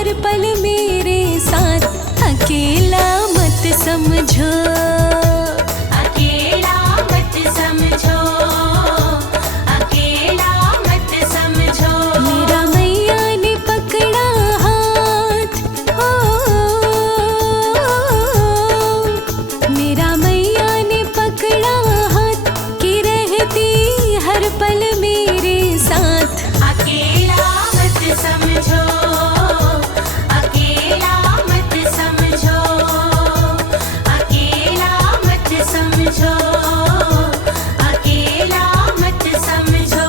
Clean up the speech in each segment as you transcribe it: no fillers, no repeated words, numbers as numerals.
हर पल मेरे साथ, अकेला मत समझो, अकेला मत समझो, अकेला मत समझो। मेरा मैया ने पकड़ा हाथ, हो मेरा मैया ने पकड़ा हाथ कि रहती हर पल मेरे साथ। अकेला मत समझो, अकेला मत समझो, अकेला मत समझो, अकेला मत समझो।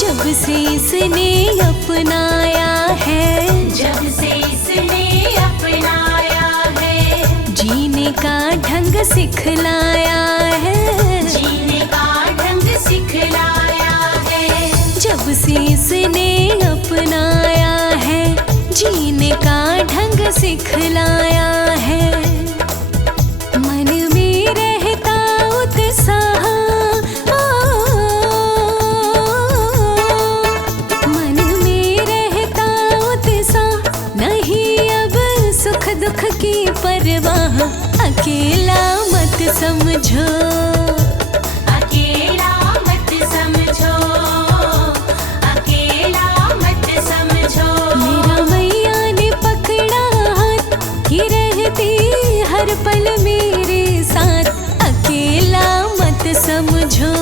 जब से इसने अपनाया है, जब से इसने अपनाया है, जीने का ढंग सिखलाया है, जीने का ढंग सिखलाया है। जब से इसने अपनाया है, जीने का ढंग सिखलाया है। मन में रहता उत्साह, मन में रहता उत्साह, नहीं अब सुख दुख की परवाह। अकेला मत समझो, अकेला मत समझो, अकेला मत समझो। मेरा मैया ने पकड़ा हाथ कि रहती हर पल मेरे साथ। अकेला मत समझो,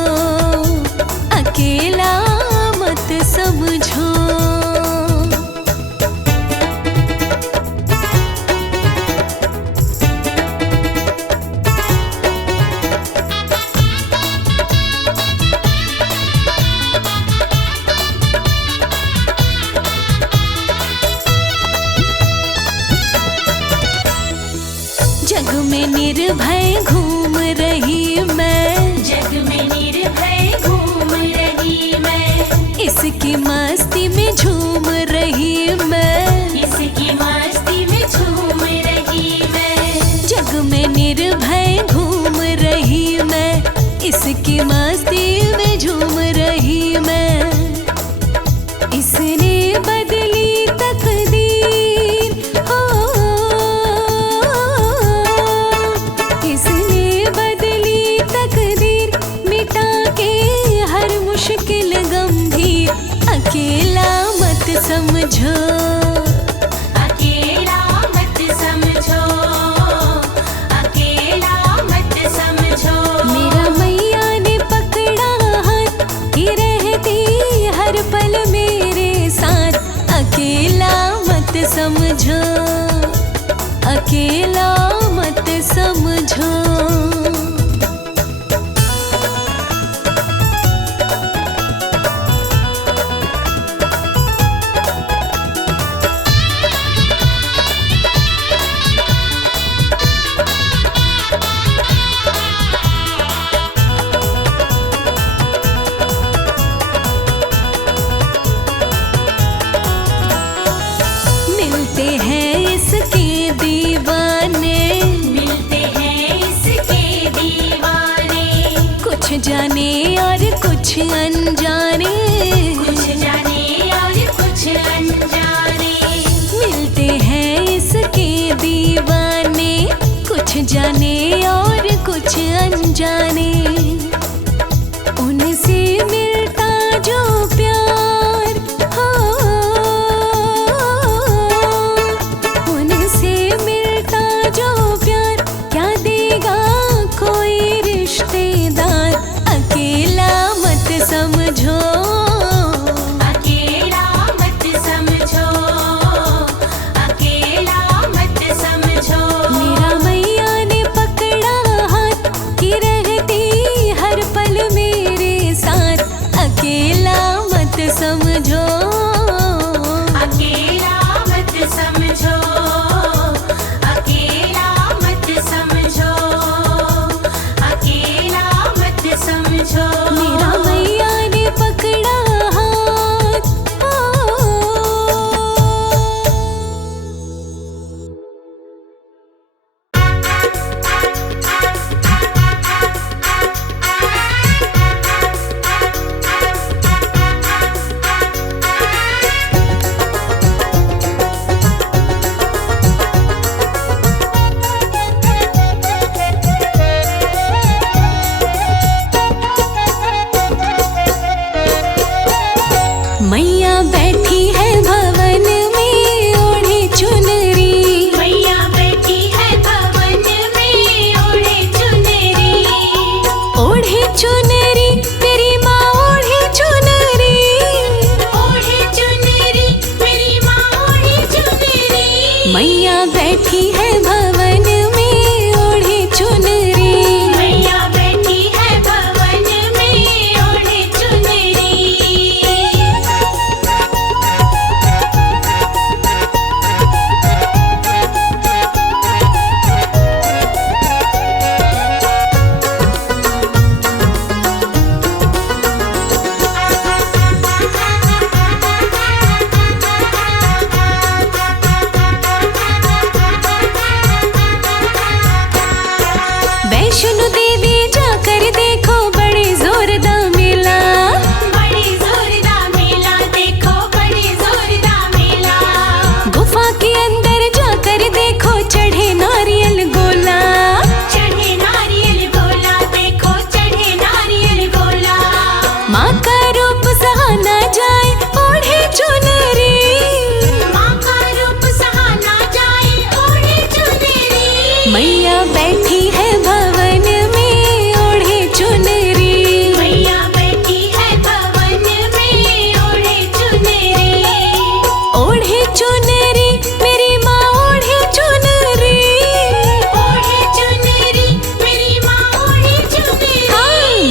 अकेला मत समझो। जग में निर्भय घूम रही मैं, जग में निर्भय घूम रही मैं, इसकी मस्ती में झूम रही मैं, इसकी मस्ती में झूम रही मैं। जग में निर्भय घूम रही मैं, इसकी मस्ती में झूम रही मैं। इसने बदली तकदीर, हो इसने बदली तकदीर, मिटा के हर मुश्किल गंभीर। अकेला मत समझो, अकेला मत समझो, अकेला मत समझो। मेरा मैया ने पकड़ा हाथ कि रहती हर पल मेरे साथ। अकेला मत समझो, अकेला मत समझो। मिलते हैं इसके दीवाने, मिलते हैं इसके दीवाने, कुछ जाने और कुछ अनजाने, कुछ जाने और कुछ अनजाने। मिलते हैं इसके दीवाने, कुछ जाने और कुछ अनजाने। उनसे मिलता जो प्यार, हो उनसे मिलता जो प्यार, क्या देगा कोई रिश्तेदार। अकेला मत समझो,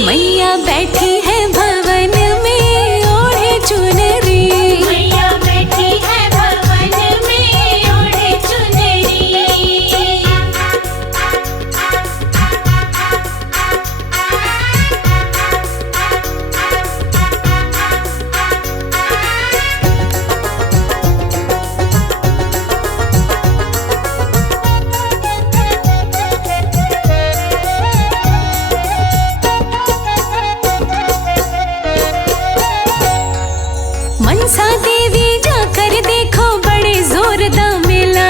मैया बैठी है भवन में ओढ़े चुनरी। मैया बैठी है भवन में ओढ़े चुनरी। मनसा देवी जाकर देखो बड़े जोरदार मेला।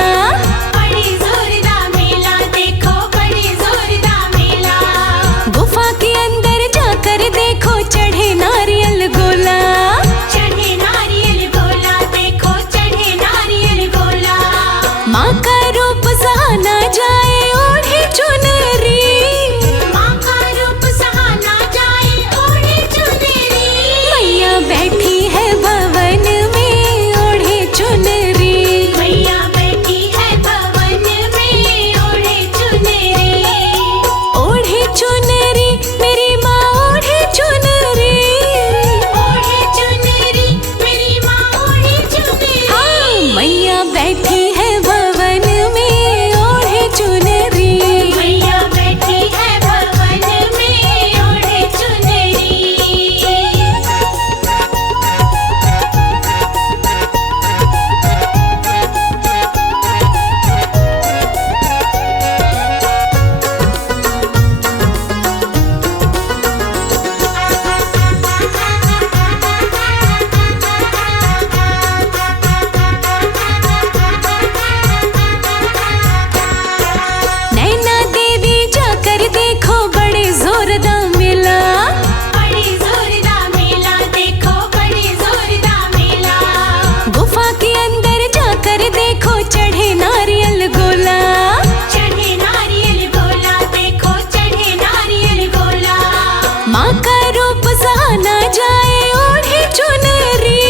बड़े जोरदार मेला देखो, बड़े जोरदार मेला। गुफा के अंदर जाकर देखो चढ़े नारियल गोला। चढ़े नारियल गोला देखो, चढ़े नारियल गोला। माँ का रूप सहाना जाए ओढ़े चुनरी। माँ का रूप सहाना जाए ओढ़े चुनरी। मैया बैठी है भवन में ओढ़े चुनरी। मैया बैठी है भवन में ओढ़े चुनरी। ओढ़े चुनरी मेरी माँ ओढ़े चुनरी। ओढ़े चुनरी मेरी माँ ओढ़े चुनरी। हाँ, मैया बैठी है भवन में ओढ़े चुनरी। मैया बैठी है भवन में ओढ़े चुनरी। नैना देवी जाकर देखो बड़े जोरदार मेला। बड़े जोरदार मेला देखो, बड़े जोरदार मेला। गुफा के अंदर जाकर देखो चढ़े नारियल गोला। चढ़े नारियल गोला देखो, चढ़े नारियल गोला। माँ का रूप सहाना जाए ओढ़े चुनरी।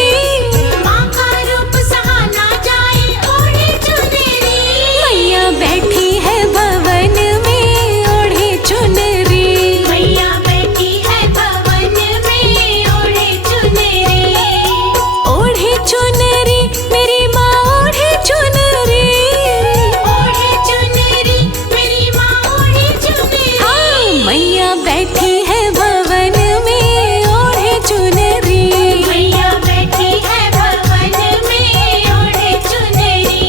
माँ का रूप सहाना जाए ओढ़े चुनरी। मैया बैठी है भवन में ओढ़े चुनरी। मैया बैठी है भवन में ओढ़े चुनरी। ओढ़े चुनरी मेरी माँ ओढ़े चुनरी। ओढ़े चुनरी मेरी माँ ओढ़े चुनरी। हाँ, मैया बैठी है भवन में ओढ़े चुनरी। मैया बैठी है भवन में ओढ़े चुनरी।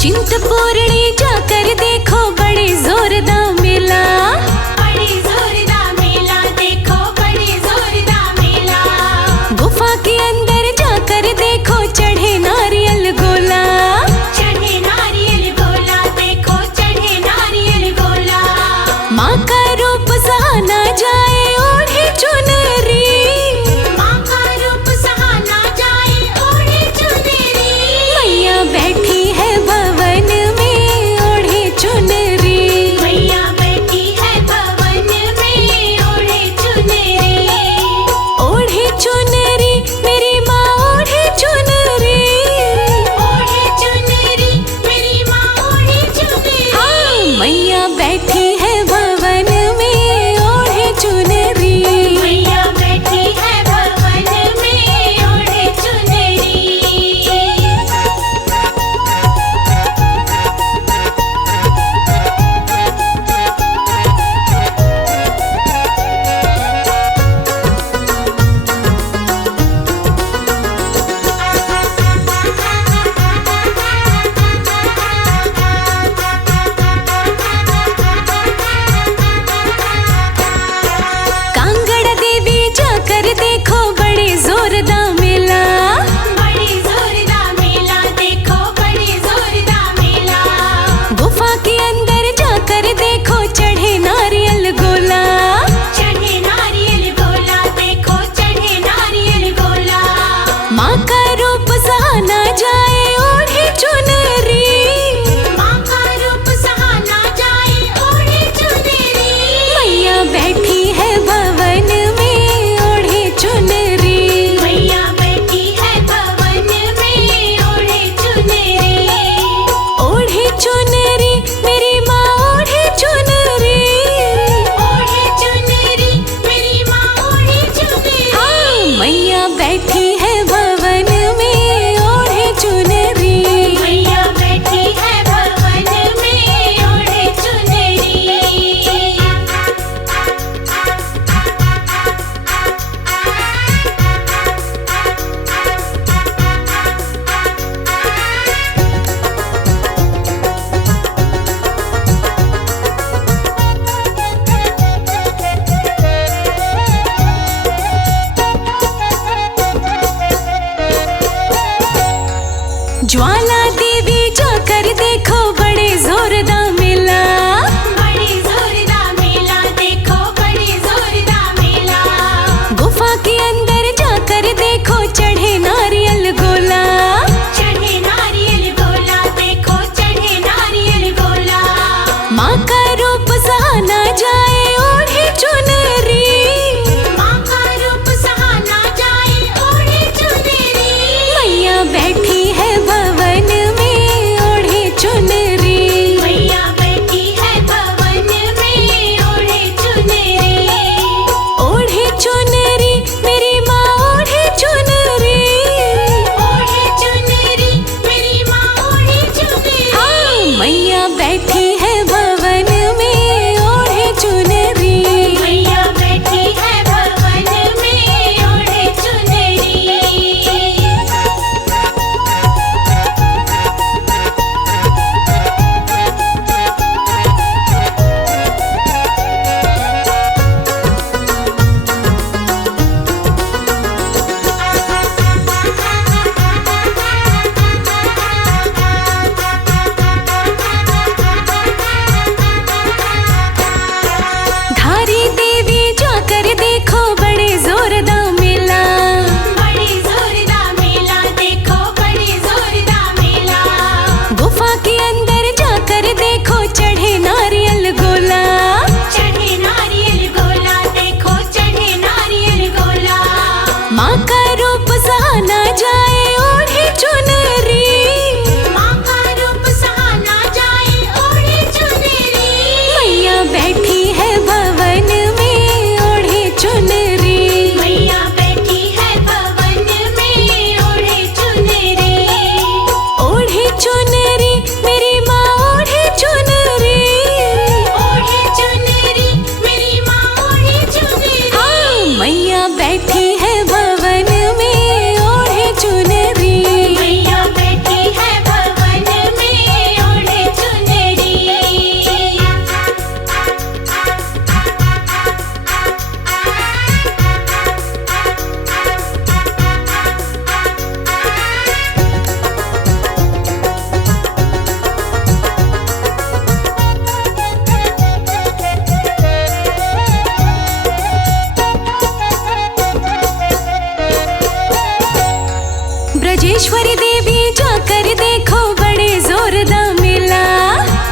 चिंतपूर्णी जाकर देखो बड़े जोरदार मेला। बड़े जोरदार मेला देखो, बड़े जोरदार मेला। गुफा के अंदर जाकर देखो चढ़े नारियल गोला। चढ़े नारियल गोला देखो, चढ़े नारियल गोला। माँ का रूप सहाना जाए ओढ़े चुनरी। माँ का रूप सहाना जाए ओढ़े चुनरी। मैया बैठी है भवन में ओढ़े चुनरी। ज्वाला देवी जाकर देखो बड़े जोरदार मेला। बड़े जोरदार मेला, देखो बड़े जोरदार मेला। गुफा के अंदर जाकर देखो चढ़े नारियल गोला। चढ़े नारियल गोला, देखो चढ़े नारियल गोला। माँ का रूप सहाना जाए ओढ़े चुनरी। माँ का रूप सहाना जाए ओढ़े चुनरी। मैया बैठी है भवन में ओढ़े चुनरी। मैया बैठी है भवन में ओढ़े चुनरी। ओढ़े चुनरी मेरी माँ ओढ़े चुनरी। ओढ़े चुनरी, मेरी माँ ओढ़े चुनरी। हाँ, मैया बैठी है भवन में ओढ़े चुनरी। मैया बैठी है भवन में ओढ़े चुनरी। धारी देवी जाकर देखो बड़े जोरदार मेला। बड़े जोरदार मेला, देखो बड़े जोरदार मेला। गुफा के अंदर जाकर देखो चढ़े नारियल गोला। चढ़े नारियल गोला, देखो चढ़े नारियल गोला। माँ का रूप सहाना जाए ओढ़े चुनरी। माँ का रूप सहाना जाए ओढ़े चुनरी। मैया बैठी है भवन में ओढ़े चुनरी। मैया बैठी है भवन में ओढ़े चुनरी। ओढ़े चुनरी मेरी माँ ओढ़े चुनरी। ओढ़े चुनरी, मेरी माँ ओढ़े चुनरी। हाँ, मैया बैठी है भवन में ओढ़े चुनरी। मैया बैठी है भवन में ओढ़े चुनरी। ब्रजेश्वरी देवी जाकर देखो बड़े जोरदार मेला।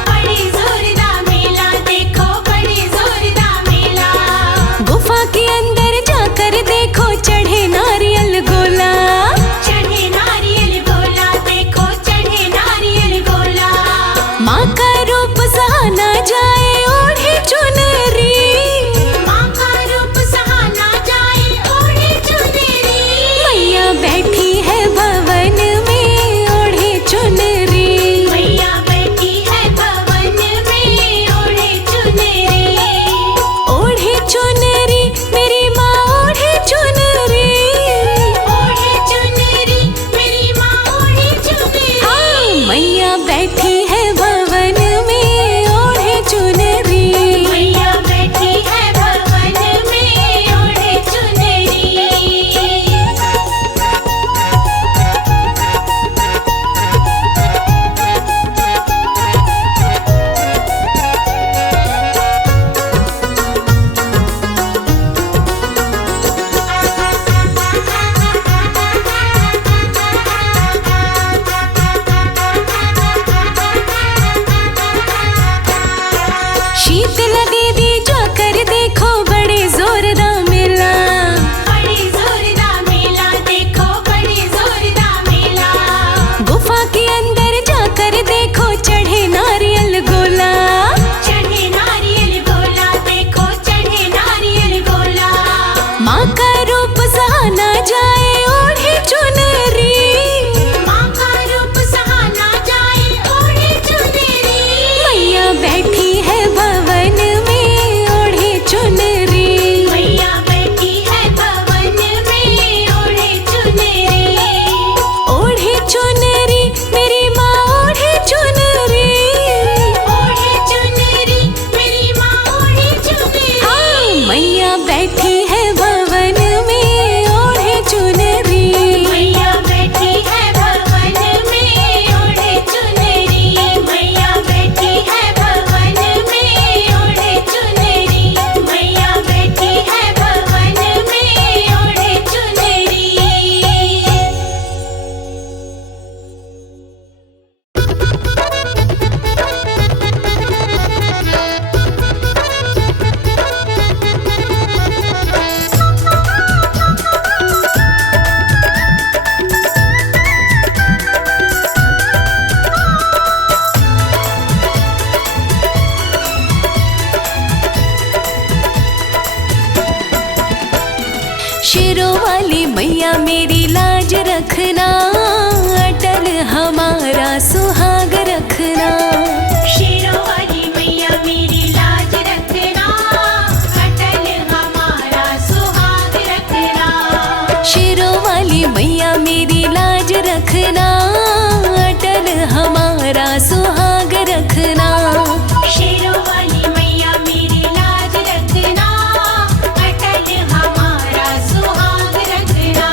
बड़े जोरदार मेला, देखो बड़े जोरदार मेला। गुफा के अंदर जाकर देखो चढ़े नारियल गोला। चढ़े नारियल गोला, देखो चढ़े नारियल गोला। माँ का रूप सहाना जाए ओढ़े चुनरी। माँ का रूप सहाना जाए ओढ़े चुनरी। मैया बैठी है भवन में ओढ़े चुनरी। मैया बैठी है भवन में ओढ़े चुनरी। ओढ़े चुनरी मेरी माँ ओढ़े चुनरी। ओढ़े चुनरी, मेरी माँ ओढ़े चुनरी। हाँ, मैया बैठी है भवन में ओढ़े चुनरी। मैया बैठी है भवन में ओढ़े चुनरी। मैया मेरी लाज रखना, अटल हमारा सुहाग रखना। शेरों वाली मैया मेरी लाज रखना, अटल हमारा सुहाग रखना। शेरों वाली मैया मेरी लाज रखना, अटल हमारा सुहाग रखना। शेरों वाली मैया मेरी लाज रखना, अटल हमारा सुहाग रखना।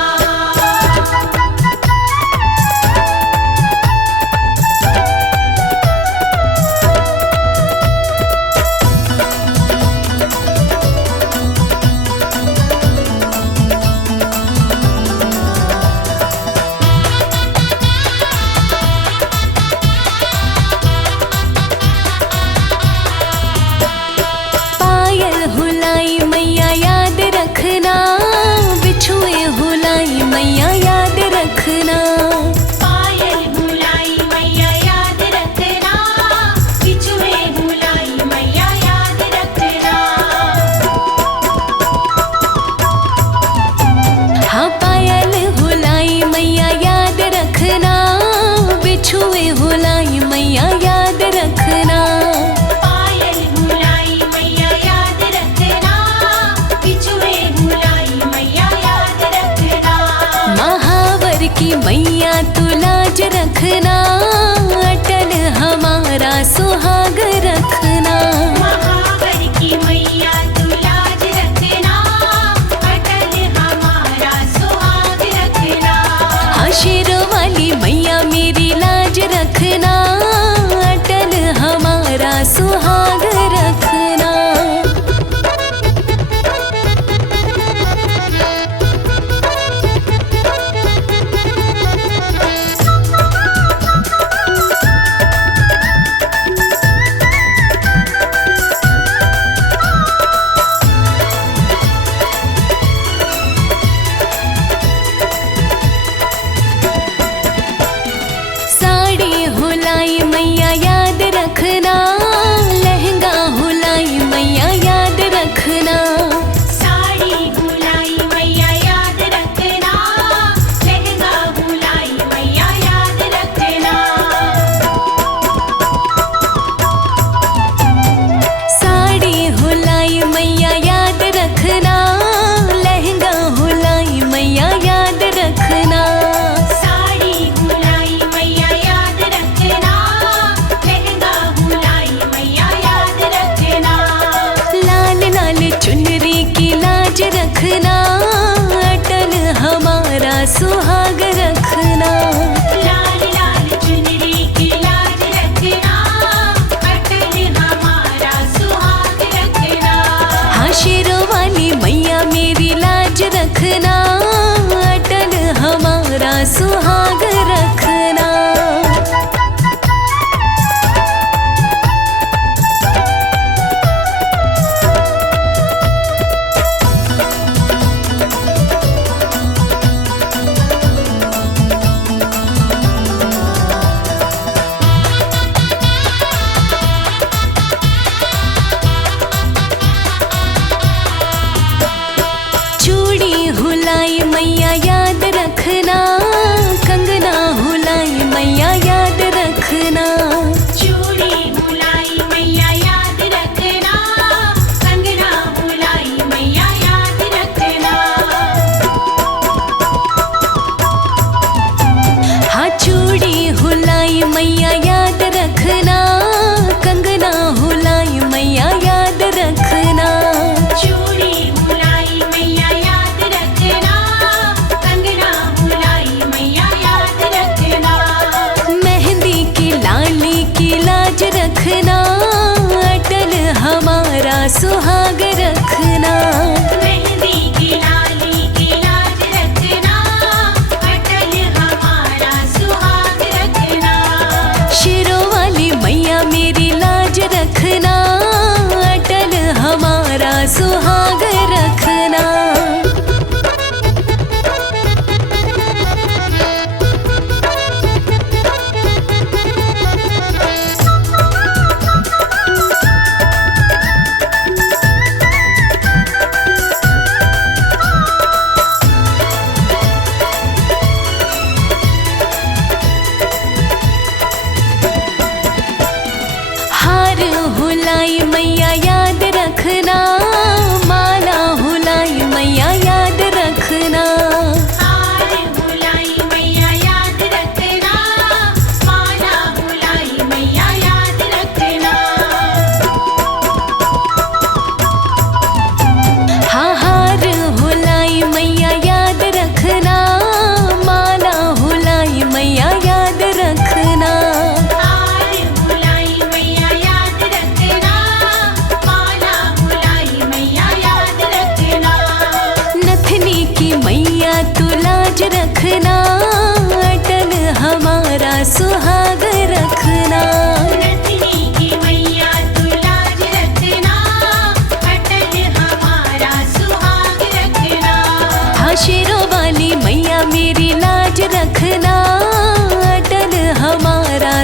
पायल हुलाई मैया याद रखना, बिछुए हुलाई मैया याद रखना। पायल भुलाई मैया याद रखना, बिछुए भुलाई मैया याद रखना। हाँ पायल हुलाई मैया याद रखना, बिछुए हुलाई मैया याद रखना। पायल भुलाई मैया याद रखना, बिछुए भुलाई मैया याद रखना। महावर की मैया तू लाज रखना, अटल हमारा सुहाग रखना। महावर की मैया तू लाज रखना, अटल हमारा सुहाग रखना। हाँ शेरों वाली मैया मेरी लाज रखना, अटल हमारा सुहाग रखना।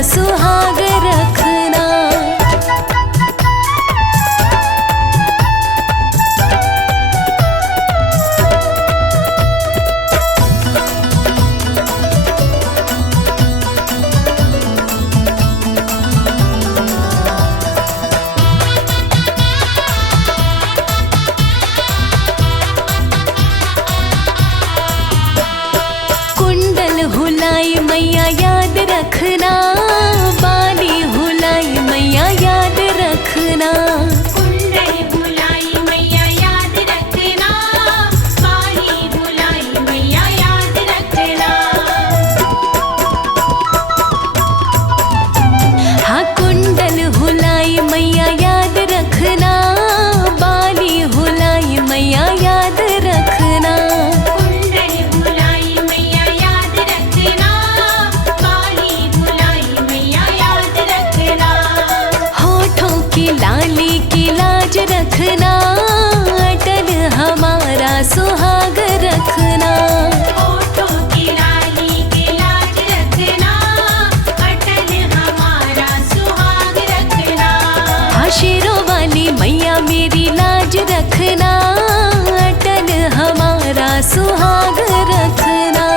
सुहाग रखना। हुलाई मैया याद रखना, बाली हुलाई मैया याद रखना। कुंडल भुलाई मैया याद रखना, बाली भुलाई मैया याद रखना। हाँ कुंडल हुलाई मैया याद रखना, बाली हुलाई मैया याद रखना। लाली की लाज रखना, अटल हमारा सुहाग रखना। होठों की लाली की लाज रखना, अटल हमारा सुहाग रखना। आशीरों वाली मैया मेरी लाज रखना, अटल हमारा सुहाग रखना।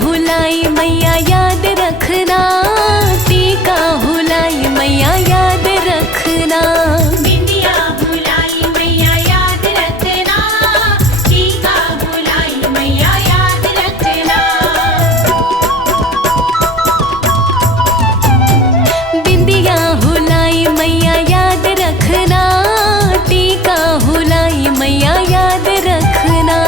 हुलाई मैया याद रखना, टीका हुलाई मैया याद रखना। बिंदिया हुलाई मैया याद रखना, टीका हुलाई मैया याद रखना। बिंदिया हुलाई मैया याद रखना, टीका हुलाई मैया याद रखना।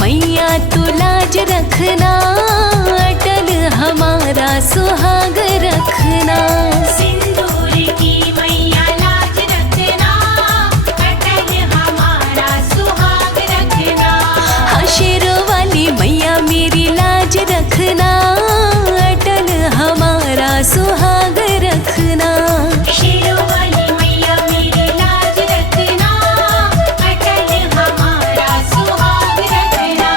मैया तू लाज रखना, अटल हमारा सुहाग रखना। सिंदूर की मैया लाज रखना, अटल हमारा सुहाग रखना। आशीरों वाली मैया मेरी लाज रखना, अटल हमारा सुहाग रखना। शेरों वाली मैया मेरी लाज रखना, अटल हमारा सुहाग रखना।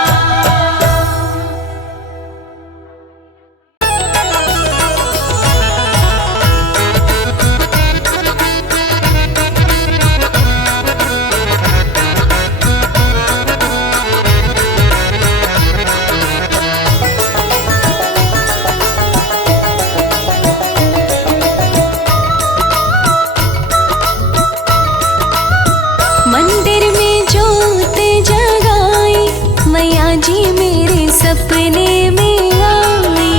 मंदिर में जोत जगाई मैया जी मेरे सपने में आई।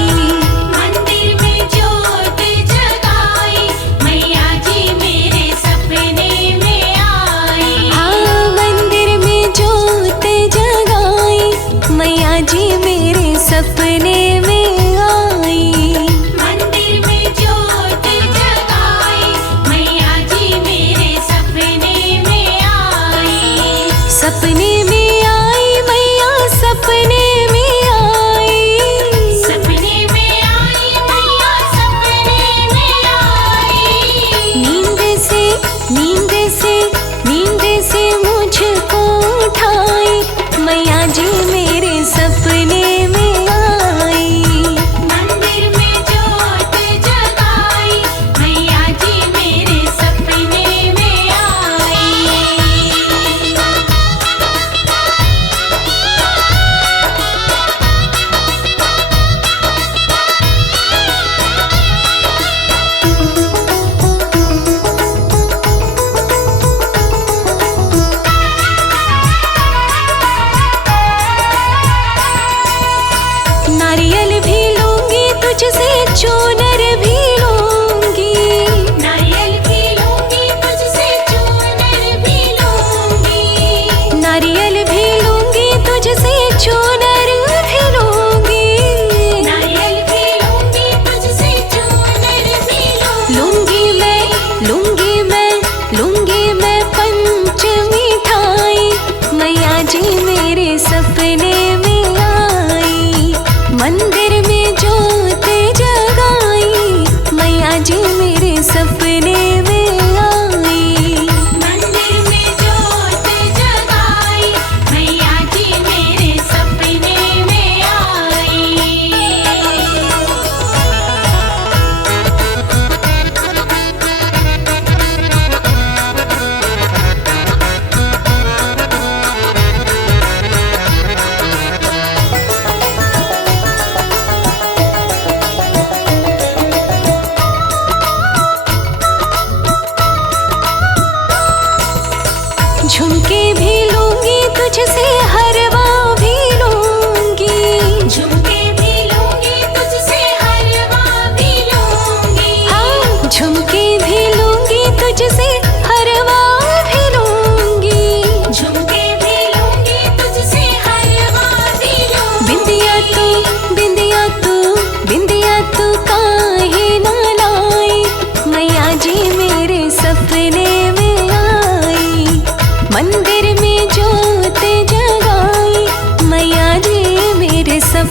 मंदिर में जोत जगाई मैया जी मेरे सपने में आई। हाँ मंदिर में जोत जगाई मैया जी मेरे सपने में आई। मंदिर में जोत जगाई मैया जी मेरे सपने में आई। सपने में आई मैया सपने में आई। सपने में आई मैया सपने में आई। नींद से नींद से नींद से मुझको उठाई मैया जी मेरे सपने में आई।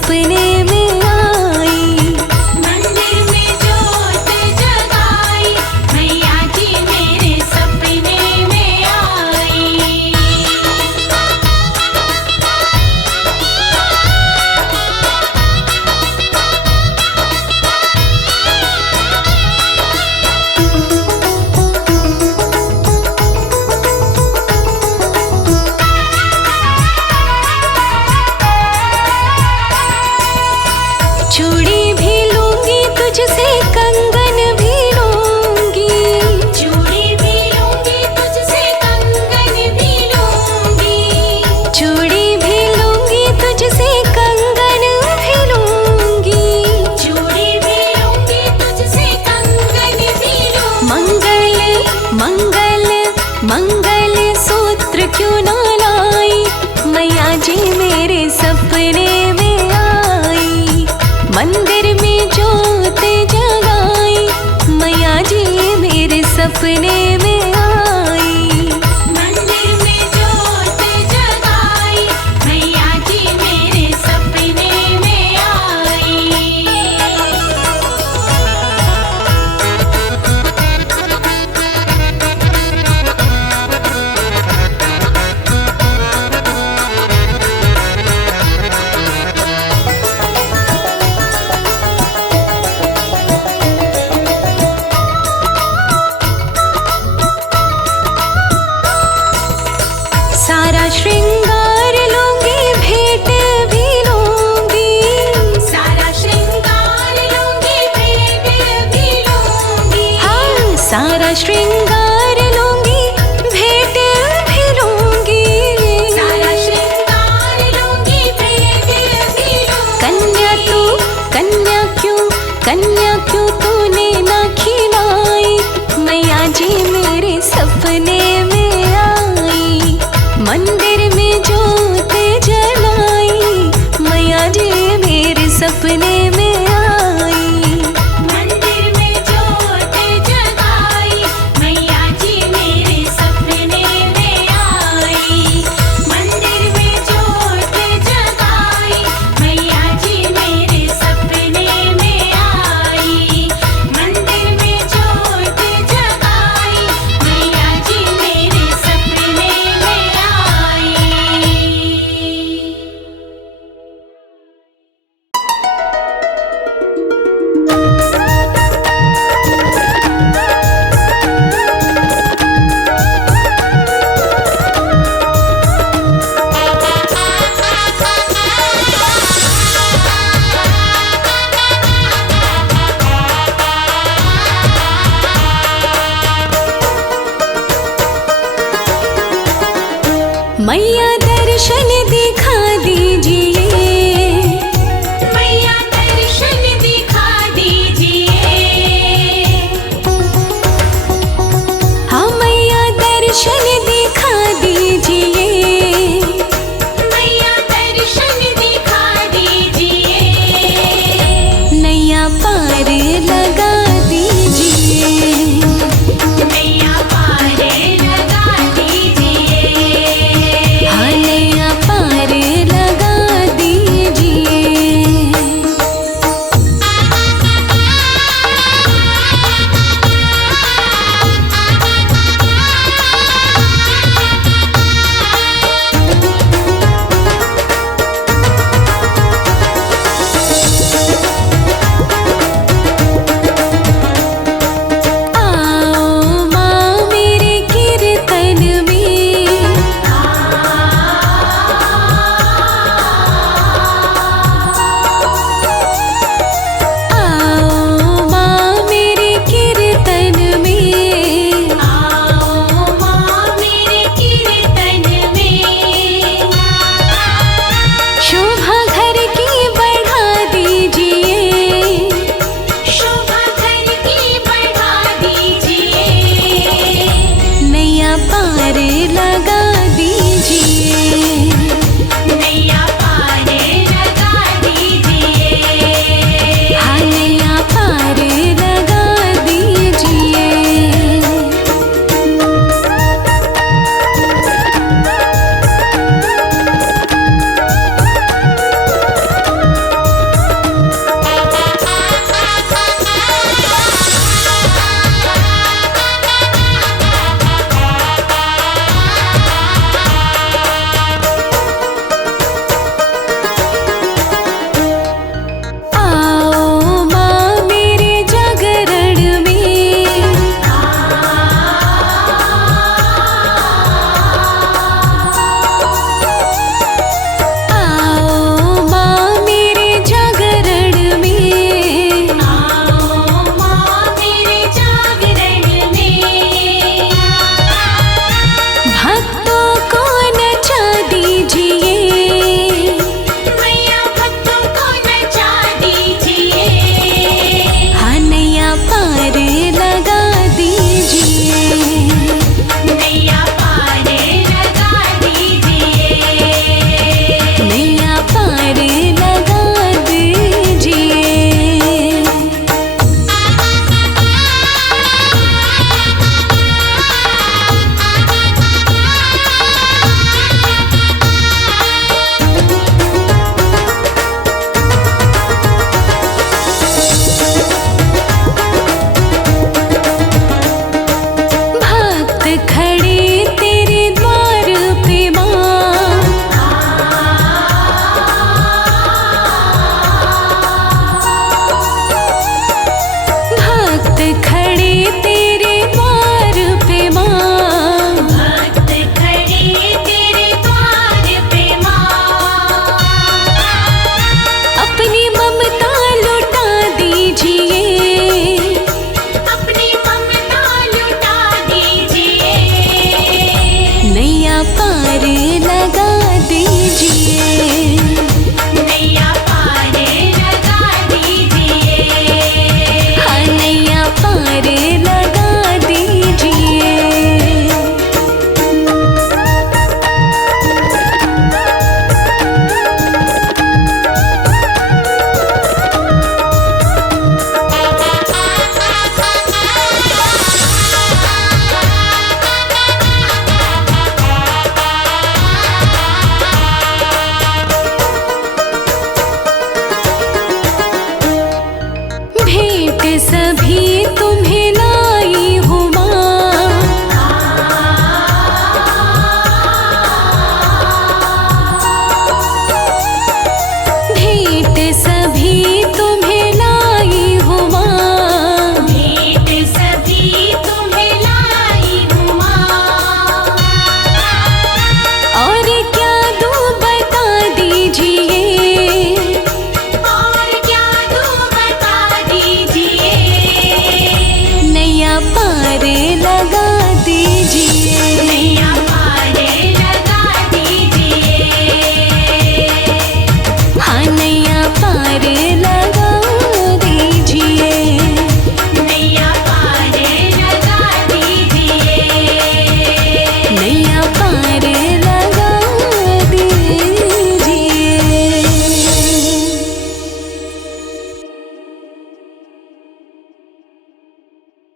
सपने में आई। मंदिर में जोत जगाई, मैया जी मेरे सपने में आई। चूड़ी भी लूंगी तुझसे, कंगन भी लूंगी। चूड़ी भी लूंगी तुझसे, कंगन भी लूंगी। चूड़ी भी लूंगी तुझसे, कंगन भी लूंगी। चूड़ी भी लूंगी तुझसे, कंगन भी लूंगी। मंगल मंगल मंगल सूत्र क्यों ना लाई, मैया जी मेरे सपने में आई। मंदिर में जोत जगाई, मैया जी मेरे सपने में आई। मंदिर में जोत जगाई, मैया जी मेरे सपने में आई। सारा श्रृंगार लूंगी, भेंट भी लूंगी। सारा श्रृंगार लूंगी, भेंट भी लूंगी। हाँ, सारा श्रृंगार लूंगी, भेंट भी लूंगी। सारा श्रृंगार लूंगी, भेंट भी लूंगी। कन्या तू, कन्या क्यों